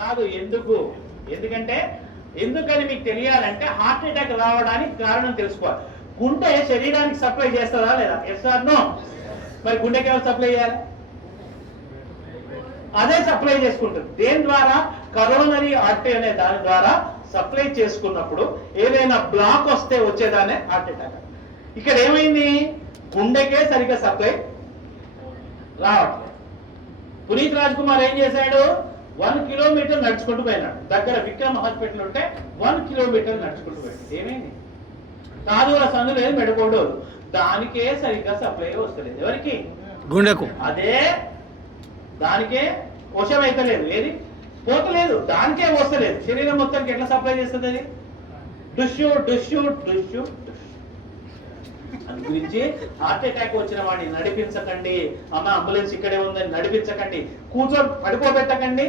కాదు. ఎందుకంటే ఎందుకని మీకు తెలియాలంటే హార్ట్ అటాక్ రావడానికి కారణం తెలుసుకోవాలి. గుండె శరీరానికి సప్లై చేస్తుందా లేదా? Yes or no? మరి గుండెకి ఎవరు సప్లై చేయాలి? అదే సప్లై చేసుకుంటుంది. దేని ద్వారా? కరోనరీ ఆర్టరీ అనే దాని ద్వారా సప్లై చేసుకున్నప్పుడు ఏదైనా బ్లాక్ వస్తే వచ్చేదానే హార్ట్ అటాక్. ఇక్కడ ఏమైంది? గుండెకే సరిగ్గా సప్లై రావట్లేదు. పునీత్ రాజ్ కుమార్ ఏం చేశాడు? 1 కిలోమీటర్ నడుచుకుంటూ పోయినాడు. దగ్గర విక్రమ్ హాస్పిటల్ ఉంటే 1 కిలోమీటర్ నడుచుకుంటూ పోయాడు. ఏమైంది? కాదుల సందు లేదు, మెడకోడు, దానికే సరిగ్గా సప్లై వస్తలేదు. ఎవరికి? గుండెకు. అదే దానికే వశం అయితే లేదు, ఏది పోతలేదు, దానికే వస్తలేదు. శరీరం మొత్తానికి ఎట్లా సప్లై చేస్తుంది అది? డుష్యూ డుష్యూ డుష్యూ. అందు గురించి హార్ట్ అటాక్ వచ్చిన వాడిని నడిపించకండి. అమ్మ అంబులెన్స్ ఇక్కడే ఉందని నడిపించకండి. కూర్చొని పడిపోబెట్టకండి.